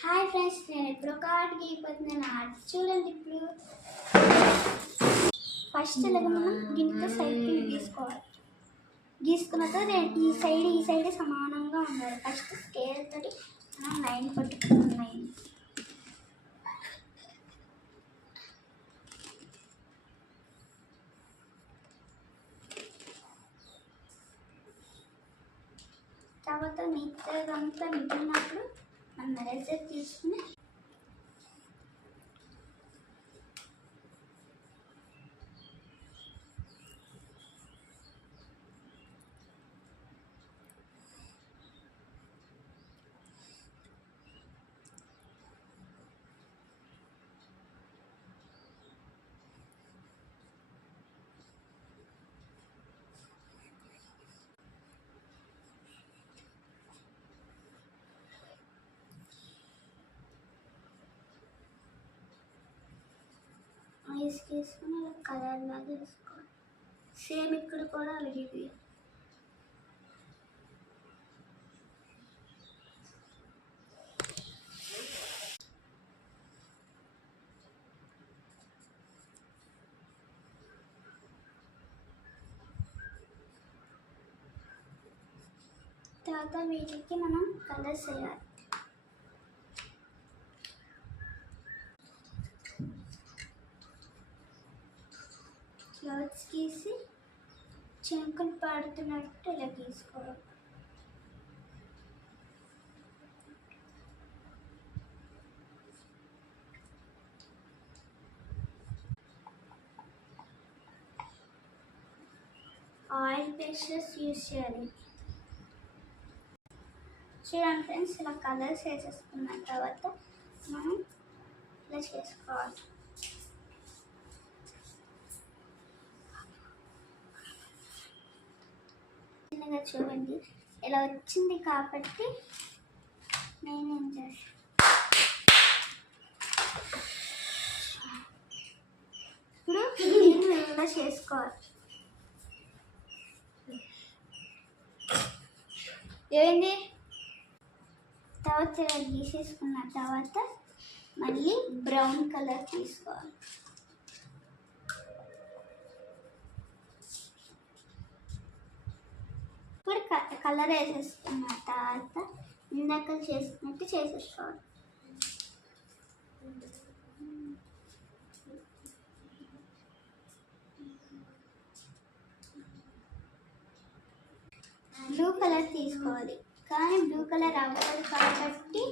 Hi friends, నేను ఇప్పుడు ఒక ఆర్ట్ గీయబోతున్నాను. ఆర్ట్ చూడండి. ఇప్పుడు ఫస్ట్ ఇలాగ మనం గిన్నెతో సైకిల్ గీసుకోవాలి. గీసుకున్నాక ఈ సైడ్ సమానంగా ఉండాలి. ఫస్ట్ స్కేల్ తోటి మనం లైన్ పట్టుకున్నాయి. తర్వాత మిగతాదంతా మిగిలినప్పుడు మనం మెజర్ తీసుకుని వేసుకొని కలర్ లాగా వేసుకోవాలి. సేమ్ ఇక్కడ కూడా అలాగే తర్వాత వీటికి మనం కలర్స్ వేయాలి. క్లాత్స్ గీసి చెంకులు పాడుతున్నట్టు ఇలా గీసుకోవాలి. ఆయిల్ పేస్టర్స్ యూజ్ చేయాలి. చూడండి ఫ్రెండ్స్, ఇలా కలర్స్ వేసేసుకున్న తర్వాత మనం ఇలా చేసుకోవాలి. చిన్నగా చూడండి, ఇలా వచ్చింది కాబట్టి నేనేం చేస్తాను, ఇప్పుడు నేను ఇలా చేసుకోవాలి. ఏమైంది? తర్వాత ఇలా గీసేసుకున్న తర్వాత మళ్ళీ బ్రౌన్ కలర్ తీసుకోవాలి. ఇప్పుడు కలర్ వేసేసుకున్న తర్వాత ఇందాక చేసుకున్నట్టు చేసేసుకోవాలి. బ్లూ కలర్ తీసుకోవాలి, కానీ బ్లూ కలర్ అవ్వదు కాబట్టి